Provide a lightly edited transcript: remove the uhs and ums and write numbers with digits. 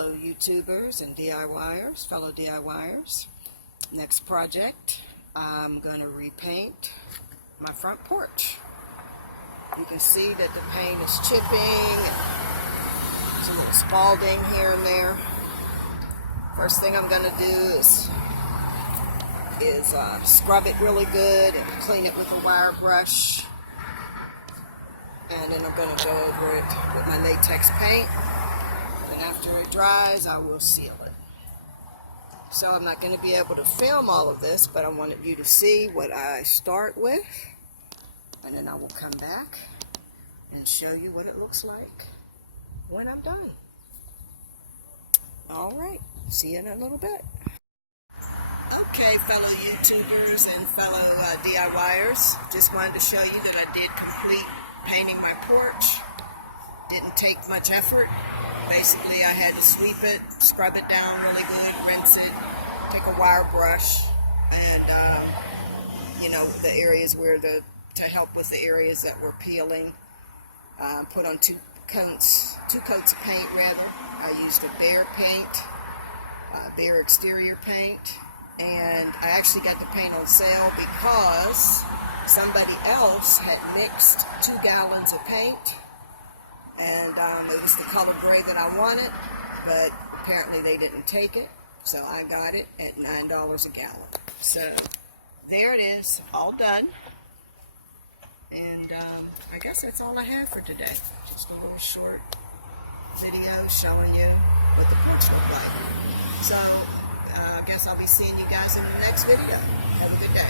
fellow YouTubers and DIYers, fellow DIYers. Next project, I'm going to repaint my front porch. You can see that the paint is chipping. There's a little spalding here and there. First thing I'm going to do is scrub it really good and clean it with a wire brush. And then I'm going to go over it with my latex paint. And after it dries, I will seal it. So I'm not going to be able to film all of this, but I wanted you to see what I start with. And then I will come back and show you what it looks like when I'm done. Alright, see you in a little bit. Okay, fellow YouTubers and fellow DIYers, just wanted to show you that I did complete painting my porch. Didn't take much effort. Basically, I had to sweep it, scrub it down really good, rinse it, take a wire brush, and the areas where to help with the areas that were peeling. Put on two coats of paint rather. I used a Behr paint, Behr exterior paint, and I actually got the paint on sale because somebody else had mixed 2 gallons of paint, and it was the color gray that I wanted, but apparently they didn't take it, so I got it at $9 a gallon. So there it is, all done. And I guess that's all I have for today. Just a little short video showing you what the porch looked like. So I guess I'll be seeing you guys in the next video. Have a good day.